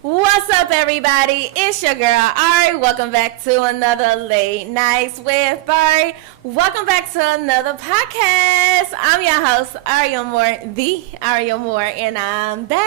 What's up, everybody? It's your girl, Arie. Welcome back to another Late Nights with Arie. Welcome back to another podcast. I'm your host, Arie Moore, the Arie Moore, and I'm back.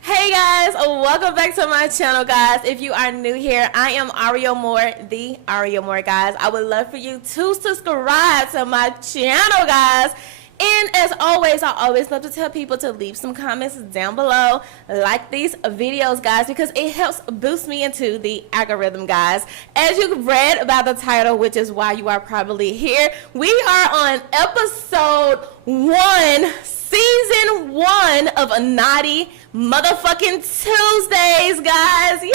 Hey, guys. Welcome back to my channel, guys. If you are new here, I am Arie Moore, the Arie Moore, guys. I would love for you to subscribe to my channel, guys. And as always, I always love to tell people to leave some comments down below, like these videos, guys, because it helps boost me into the algorithm, guys. As you read about the title, which is why you are probably here, we are on episode 1, season 1 of Naughty Motherfucking Tuesdays, guys. Yay!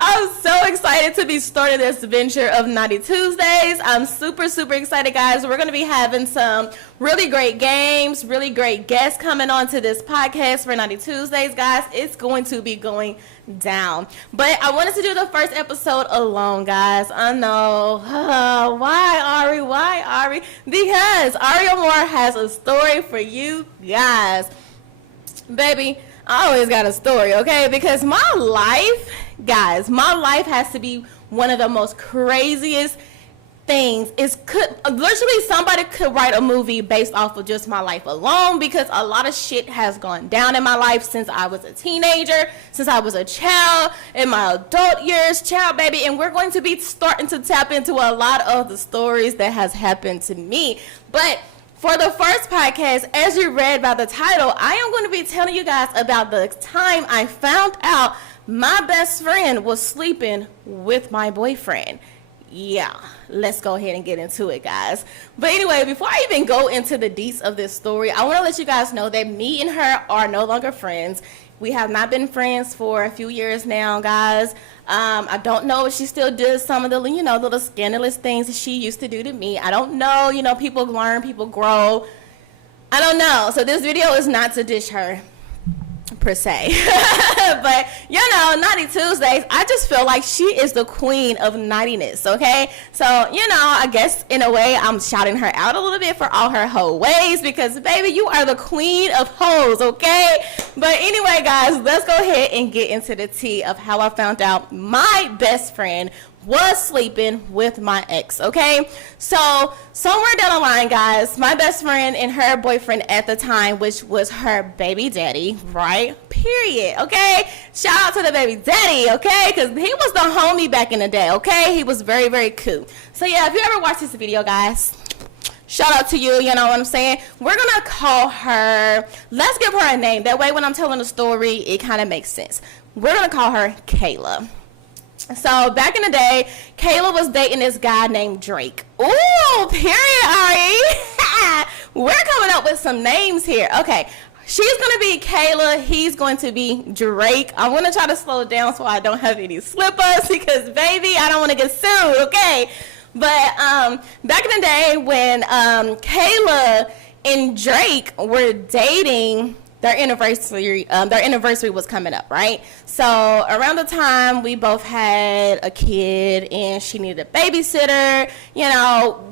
I'm so excited to be starting this adventure of Naughty Tuesdays. I'm super excited, guys. We're going to be having some really great games, really great guests coming on to this podcast for Naughty Tuesdays, guys. It's going to be going down. But I wanted to do the first episode alone, guys. I know. Why, Arie? Why, Arie? Because Arie Moore has a story for you guys. Baby, I always got a story, okay? Because my life, guys, my life has to be one of the most craziest things. Literally somebody could write a movie based off of just my life alone, because a lot of shit has gone down in my life since I was a teenager, since I was a child, in my adult years, child, baby, and we're going to be starting to tap into a lot of the stories that has happened to me. But for the first podcast, as you read by the title, I am going to be telling you guys about the time I found out my best friend was sleeping with my boyfriend. Yeah, let's go ahead and get into it, guys. But anyway, before I even go into the deets of this story, I want to let you guys know that me and her are no longer friends. We have not been friends for a few years now, guys. I don't know if she still does some of the, little scandalous things that she used to do to me. I don't know. People learn, people grow. I don't know. So this video is not to dish her, per se. But, Naughty Tuesdays, I just feel like she is the queen of naughtiness, okay? So, I guess in a way I'm shouting her out a little bit for all her hoe ways, because, baby, you are the queen of hoes, okay? But anyway, guys, let's go ahead and get into the tea of how I found out my best friend was sleeping with my ex, okay? So somewhere down the line, guys, my best friend and her boyfriend at the time, which was her baby daddy, right? Period, okay? Shout out to the baby daddy, okay? Because he was the homie back in the day, okay? He was very cool. So yeah, if you ever watch this video, guys, shout out to you, you know what I'm saying? We're going to call her, let's give her a name. That way when I'm telling the story, it kind of makes sense. We're going to call her Kayla. So back in the day, Kayla was dating this guy named Drake. Ooh, period, Arie. We're coming up with some names here. Okay, she's going to be Kayla. He's going to be Drake. I'm going to try to slow it down so I don't have any slip-ups, because, baby, I don't want to get sued, okay? But back in the day when Kayla and Drake were dating, their anniversary was coming up, right? So around the time we both had a kid and she needed a babysitter,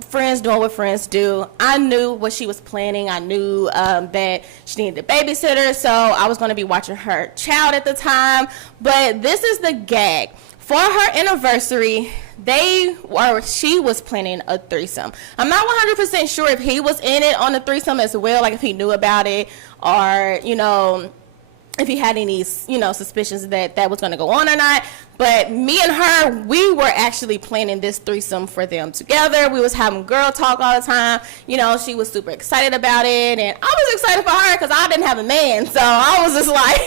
friends doing what friends do. I knew what she was planning. I knew that she needed a babysitter, so I was going to be watching her child at the time. But this is the gag. For her anniversary, she was planning a threesome. I'm not 100% sure if he was in it on the threesome as well, like if he knew about it, or, if he had any, suspicions that was going to go on or not. But me and her, we were actually planning this threesome for them together. We was having girl talk all the time. She was super excited about it, and I was excited for her because I didn't have a man. So I was just like,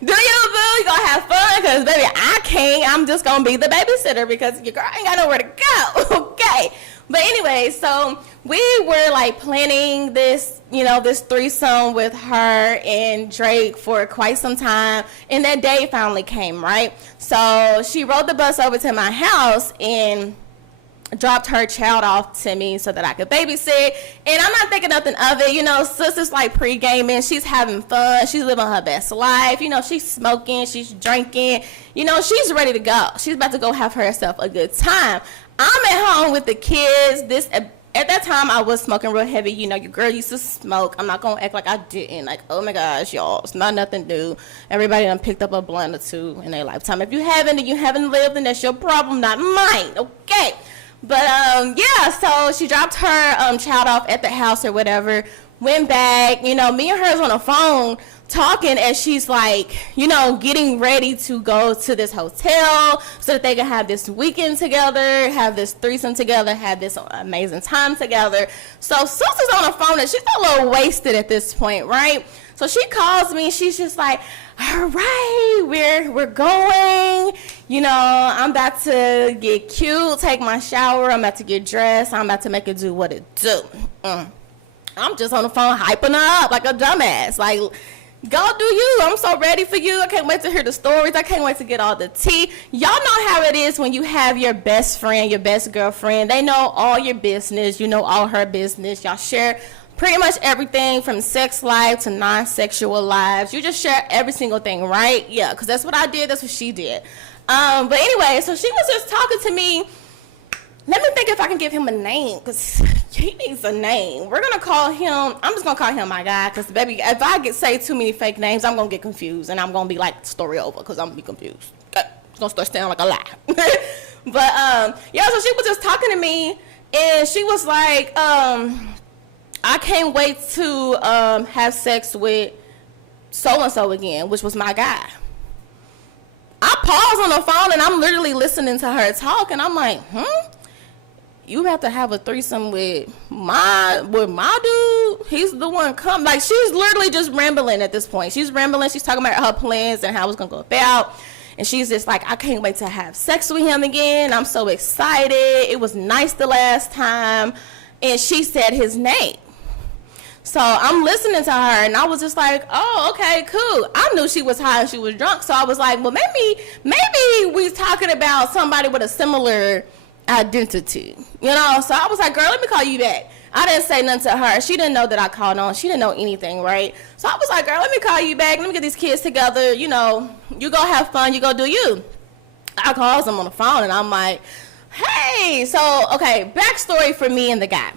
do you, boo? You gonna have fun? Because, baby, I can't. I'm just going to be the babysitter because your girl ain't got nowhere to go. Okay. But anyway, so we were like planning this, this threesome with her and Drake for quite some time. And that day finally came, right? So she rode the bus over to my house and dropped her child off to me so that I could babysit. And I'm not thinking nothing of it. Sister's like pre-gaming. She's having fun. She's living her best life. She's smoking. She's drinking. She's ready to go. She's about to go have herself a good time. I'm at home with the kids. This at that time, I was smoking real heavy. You know, your girl used to smoke. I'm not going to act like I didn't. Like, oh, my gosh, y'all. It's not nothing new. Everybody done picked up a blunt or two in their lifetime. If you haven't and you haven't lived, then that's your problem, not mine. Okay. But, yeah, so she dropped her child off at the house or whatever, went back. You know, me and her was on the phone talking as she's like, you know, getting ready to go to this hotel so that they can have this weekend together, have this threesome together, have this amazing time together. So Susan's on the phone and she's a little wasted at this point, right? So she calls me and she's just like, all right, we're going. You know, I'm about to get cute, take my shower, I'm about to get dressed, I'm about to make it do what it do. I'm just on the phone hyping her up like a dumbass. Like, go do you. I'm so ready for you. I can't wait to hear the stories. I can't wait to get all the tea. Y'all know how it is when you have your best friend, your best girlfriend. They know all your business. You know all her business. Y'all share pretty much everything from sex life to non-sexual lives. You just share every single thing, right? Yeah, because that's what I did. That's what she did. But anyway, so she was just talking to me. Let me think if I can give him a name, because he needs a name. We're going to call him, I'm just going to call him my guy, because, baby, if I say too many fake names, I'm going to get confused, and I'm going to be like, story over, because I'm going to be confused. It's going to start sounding like a lie. But, yeah, so she was just talking to me, and she was like, I can't wait to have sex with so-and-so again, which was my guy. I paused on the phone, and I'm literally listening to her talk, and I'm like, you have to have a threesome with my dude. He's the one come. Like, she's literally just rambling at this point. She's rambling. She's talking about her plans and how it's going to go about. And she's just like, I can't wait to have sex with him again. I'm so excited. It was nice the last time. And she said his name. So I'm listening to her, and I was just like, oh, okay, cool. I knew she was high and she was drunk. So I was like, well, maybe we talking about somebody with a similar identity, you know. So I was like, girl, let me call you back. I didn't say nothing to her. She didn't know that I called on. She didn't know anything, right? So I was like, girl, let me call you back. Let me get these kids together. You know, you go have fun. You go do you. I called them on the phone, and I'm like, hey. So, okay, backstory for me and the guy.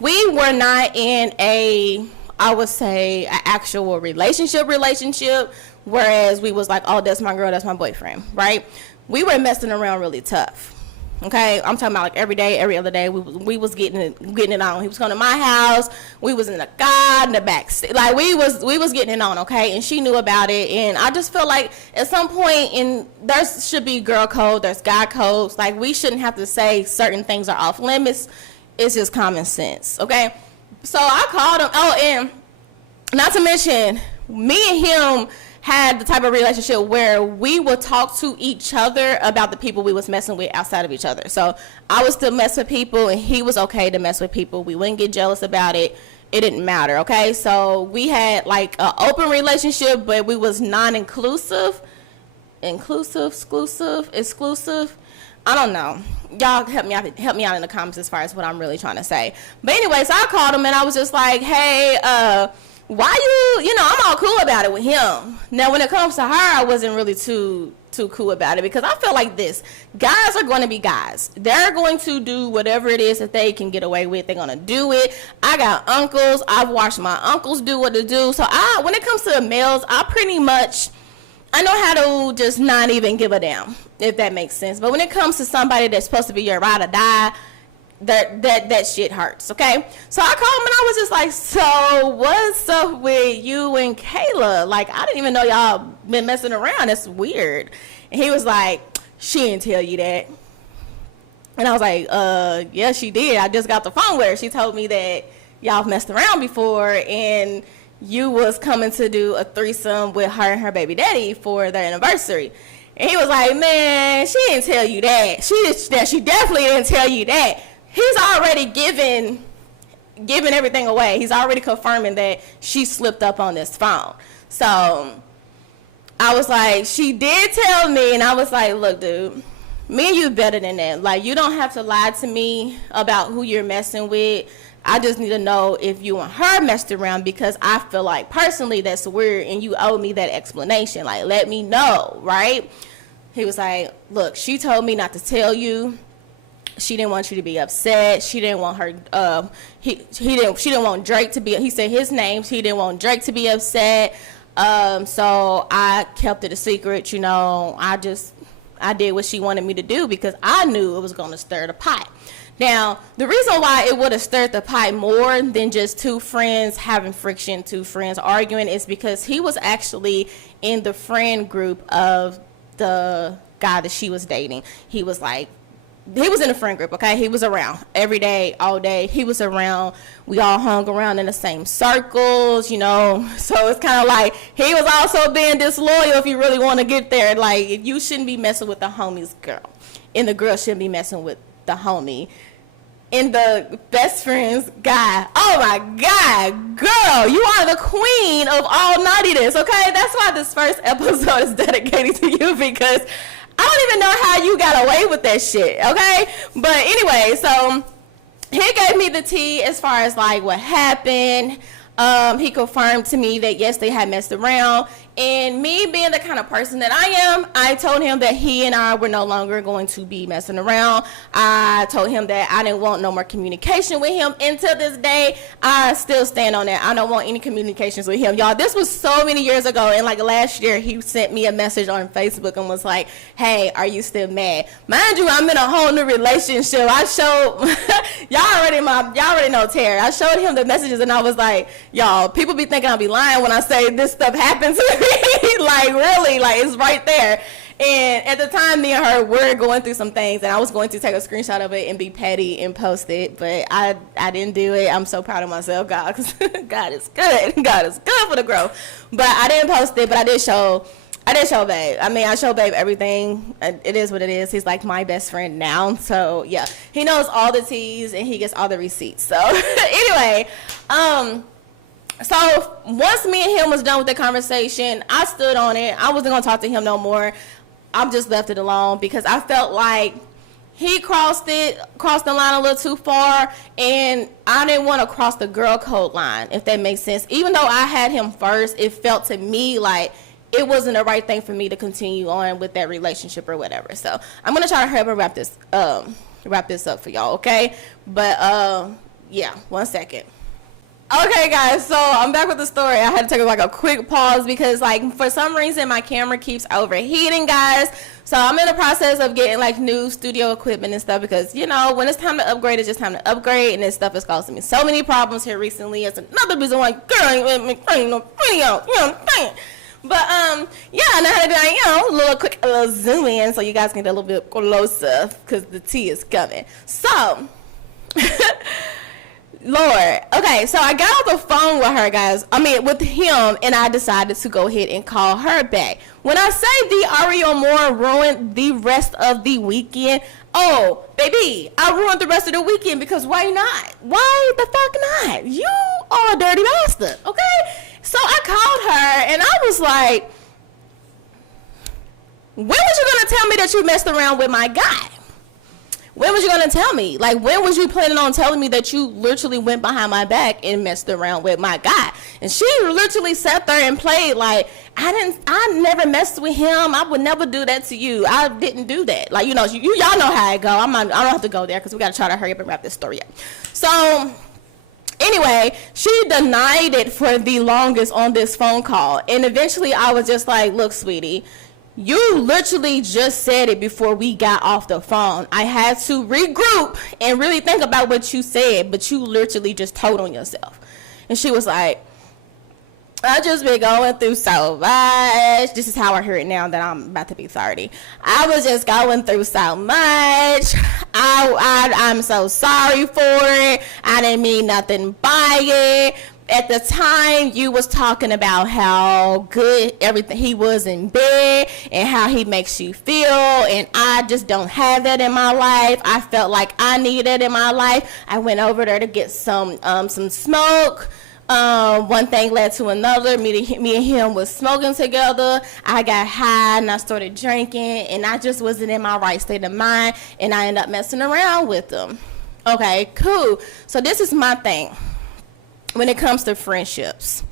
We were not in I would say, an actual relationship, whereas we was like, oh, that's my girl, that's my boyfriend, right? We were messing around really tough. Okay, I'm talking about like every day, every other day. We was getting it on. He was coming to my house. We was in the car, in the back seat. Like we was getting it on. Okay, and she knew about it. And I just feel like at some point, there should be girl code. There's guy codes. Like we shouldn't have to say certain things are off limits. It's just common sense. Okay, so I called him. Oh, and not to mention, me and him had the type of relationship where we would talk to each other about the people we was messing with outside of each other. So I would still mess with people, and he was okay to mess with people. We wouldn't get jealous about it. It didn't matter, okay? So we had like an open relationship, but we was non-inclusive. Exclusive. I don't know. Y'all help me out in the comments as far as what I'm really trying to say. But anyway, so I called him, and I was just like, hey, why you know, I'm all cool about it with him. Now, when it comes to her, I wasn't really too cool about it, because I feel like this. Guys are going to be guys. They're going to do whatever it is that they can get away with. They're going to do it. I got uncles. I've watched my uncles do what to do. So when it comes to the males, I know how to just not even give a damn, if that makes sense. But when it comes to somebody that's supposed to be your ride or die, that shit hurts, okay? So I called him, and I was just like, so what's up with you and Kayla? Like, I didn't even know y'all been messing around. That's weird. And he was like, she didn't tell you that. And I was like, yeah, she did. I just got the phone with her. She told me that y'all messed around before, and you was coming to do a threesome with her and her baby daddy for their anniversary. And he was like, man, she didn't tell you that. She definitely didn't tell you that. He's already giving everything away. He's already confirming that she slipped up on this phone. So I was like, she did tell me, and I was like, look, dude, me and you better than that. Like, you don't have to lie to me about who you're messing with. I just need to know if you and her messed around, because I feel like personally that's weird, and you owe me that explanation. Like, let me know, right? He was like, look, she told me not to tell you. She didn't want you to be upset. She didn't want her. She didn't want Drake to be. He said his name. He didn't want Drake to be upset. So I kept it a secret. You know, I did what she wanted me to do because I knew it was going to stir the pot. Now, the reason why it would have stirred the pot more than just two friends having friction, two friends arguing, is because he was actually in the friend group of the guy that she was dating. He was in a friend group, okay? He was around every day, all day. He was around. We all hung around in the same circles, you know. So it's kind of like he was also being disloyal if you really want to get there. Like, you shouldn't be messing with the homie's girl, and the girl shouldn't be messing with the homie. And the best friend's guy, oh my God, girl, you are the queen of all naughtiness, okay? That's why this first episode is dedicated to you, because I don't even know how you got away with that shit, okay? But anyway, so he gave me the tea as far as like what happened. He confirmed to me that yes, they had messed around. And me being the kind of person that I am, I told him that he and I were no longer going to be messing around. I told him that I didn't want no more communication with him. Until this day, I still stand on that. I don't want any communications with him. Y'all, this was so many years ago. And like last year, he sent me a message on Facebook and was like, hey, are you still mad? Mind you, I'm in a whole new relationship. I showed, y'all already know Tara. I showed him the messages and I was like, y'all, people be thinking I'll be lying when I say this stuff happened to me. Like, really, like, it's right there. And at the time, me and her were going through some things, and I was going to take a screenshot of it and be petty and post it, but I didn't do it. I'm so proud of myself, God, because God is good. God is good for the growth. But I didn't post it, but I did show Babe. I mean, I show Babe everything. It is what it is. He's like my best friend now. So, yeah, he knows all the teas, and he gets all the receipts. So, anyway, so once me and him was done with the conversation, I stood on it. I wasn't going to talk to him no more. I just left it alone because I felt like he crossed the line a little too far, and I didn't want to cross the girl code line, if that makes sense. Even though I had him first, it felt to me like it wasn't the right thing for me to continue on with that relationship or whatever. So I'm going to try to hurry up and wrap this up for y'all, okay? But, yeah, 1 second. Okay, guys, so I'm back with the story. I had to take like a quick pause because like for some reason my camera keeps overheating, guys. So I'm in the process of getting like new studio equipment and stuff because, you know, when it's time to upgrade, it's just time to upgrade, and this stuff is causing me so many problems here recently. It's another reason why girl ain't no video, you know what I'm saying? But yeah, and I had to do like, a little zoom in so you guys can get a little bit closer because the tea is coming. So Lord. Okay, so I got off the phone with her, guys. With him, and I decided to go ahead and call her back. When I say the Arie Moore ruined the rest of the weekend, oh, baby, I ruined the rest of the weekend because why not? Why the fuck not? You are a dirty bastard, okay? So I called her, and I was like, when was you going to tell me that you messed around with my guy? When was you going to tell me? Like, when was you planning on telling me that you literally went behind my back and messed around with my guy? And she literally sat there and played like, I never messed with him. I would never do that to you. I didn't do that. Like, you know, y'all know how I go. I don't have to go there because we got to try to hurry up and wrap this story up. So anyway, she denied it for the longest on this phone call. And eventually I was just like, look, sweetie, you literally just said it before we got off the phone. I had to regroup and really think about what you said, but you literally just told on yourself. And she was like, I just been going through so much. This is how I hear it now that I'm about to be 30. I was just going through so much. I'm so sorry for it. I didn't mean nothing by it. At the time, you was talking about how good everything he was in bed and how he makes you feel, and I just don't have that in my life. I felt like I needed it in my life. I went over there to get some smoke. One thing led to another. Me and him was smoking together. I got high and I started drinking, and I just wasn't in my right state of mind, and I ended up messing around with him. Okay, cool. So this is my thing. When it comes to friendships,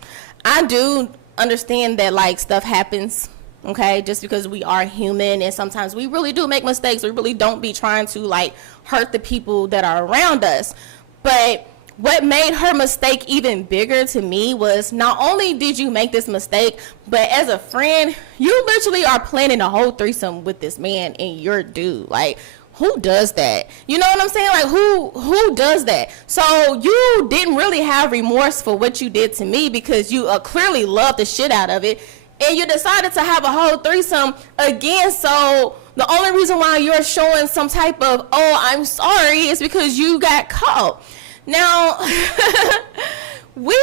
I do understand that like stuff happens okay? Just because we are human and sometimes we really do make mistakes. We really don't be trying to like hurt the people that are around us. But what made her mistake even bigger to me was not only did you make this mistake, but as a friend, you literally are planning a whole threesome with this man and your dude. Like, who does that? You know what I'm saying? Like, who does that? So you didn't really have remorse for what you did to me because you clearly loved the shit out of it. And you decided to have a whole threesome again. So the only reason why you're showing some type of, oh, I'm sorry, is because you got caught. Now, we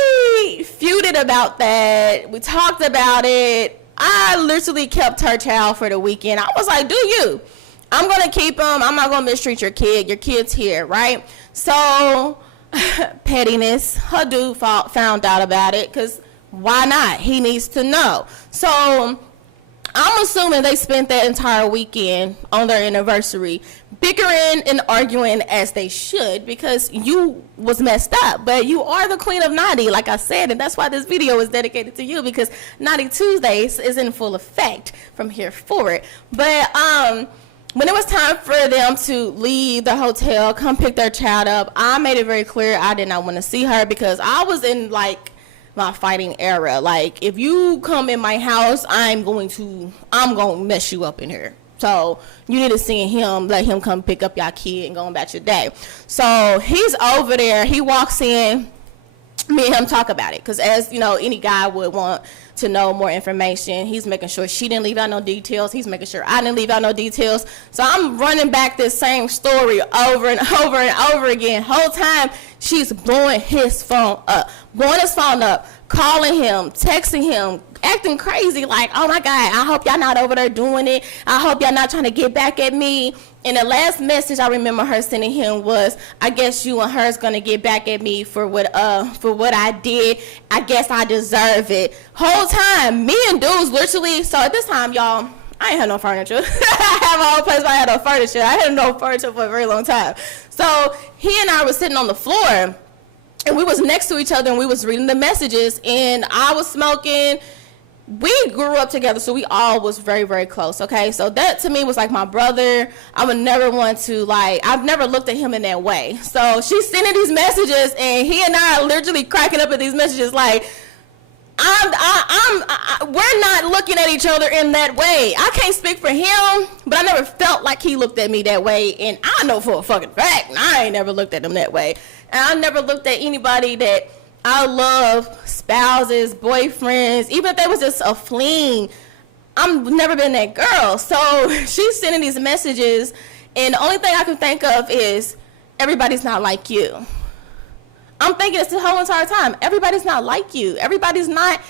feuded about that. We talked about it. I literally kept her child for the weekend. I was like, do you? I'm going to keep him. I'm not going to mistreat your kid. Your kid's here, right? So, pettiness. Her dude found out about it because why not? He needs to know. So, I'm assuming they spent that entire weekend on their anniversary bickering and arguing as they should because you was messed up. But you are the queen of naughty, like I said, and that's why this video is dedicated to you because Naughty Tuesdays is in full effect from here forward. But when it was time for them to leave the hotel, come pick their child up, I made it very clear I did not want to see her because I was in like my fighting era. Like, if you come in my house, I'm going to mess you up in here. So you need to see him, let him come pick up your kid and go about your day. So he's over there. He walks in. Me and him talk about it because, as you know, any guy would want to know more information. He's making sure she didn't leave out no details. He's making sure I didn't leave out no details. So I'm running back this same story over and over and over again. Whole time she's blowing his phone up, calling him, texting him, acting crazy like, oh my God, I hope y'all not over there doing it. I hope y'all not trying to get back at me. And the last message I remember her sending him was, I guess you and her is going to get back at me for what I did. I guess I deserve it. Whole time, me and dudes literally, so at this time, y'all, I ain't had no furniture. I have a whole place where I had no furniture. I had no furniture for a very long time. So he and I were sitting on the floor, and we was next to each other, and we was reading the messages, and I was smoking. We grew up together, so we all was very, very close, okay? So that, to me, was like my brother. I would never want to, like, I've never looked at him in that way. So she's sending these messages, and he and I are literally cracking up at these messages like, we're not looking at each other in that way. I can't speak for him, but I never felt like he looked at me that way, and I know for a fucking fact, I ain't never looked at him that way. And I never looked at anybody that I love, spouses, boyfriends, even if they was just a fling, I've never been that girl. So she's sending these messages, and the only thing I can think of is, everybody's not like you. I'm thinking this the whole entire time. Everybody's not like you. Everybody's not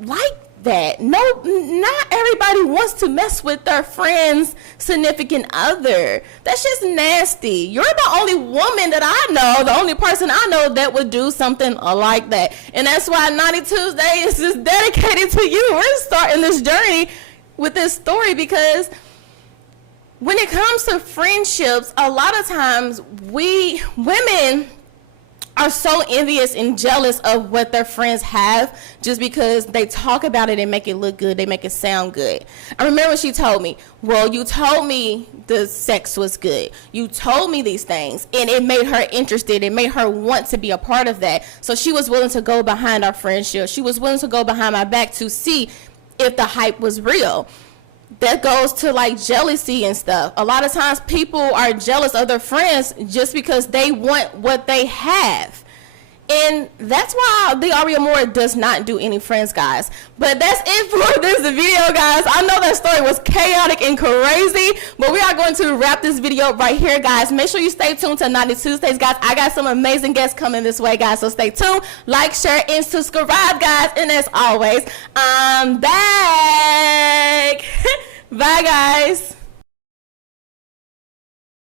like that. No, not everybody wants to mess with their friend's significant other. That's just nasty. You're the only woman that I know, the only person I know that would do something like that. And that's why Naughty Tuesday is just dedicated to you. We're starting this journey with this story because when it comes to friendships, a lot of times we women are so envious and jealous of what their friends have just because they talk about it and make it look good, they make it sound good. I remember she told me, well, you told me the sex was good. You told me these things, and it made her interested. It made her want to be a part of that. So she was willing to go behind our friendship. She was willing to go behind my back to see if the hype was real. That goes to like jealousy and stuff. A lot of times people are jealous of their friends just because they want what they have. And that's why the Arie Moore does not do any friends, guys. But that's it for this video, guys. I know that story was chaotic and crazy, but we are going to wrap this video right here, guys. Make sure you stay tuned to Naughty Tuesdays, guys. I got some amazing guests coming this way, guys, so stay tuned. Like, share, and subscribe, guys. And as always, I'm back. Bye, guys.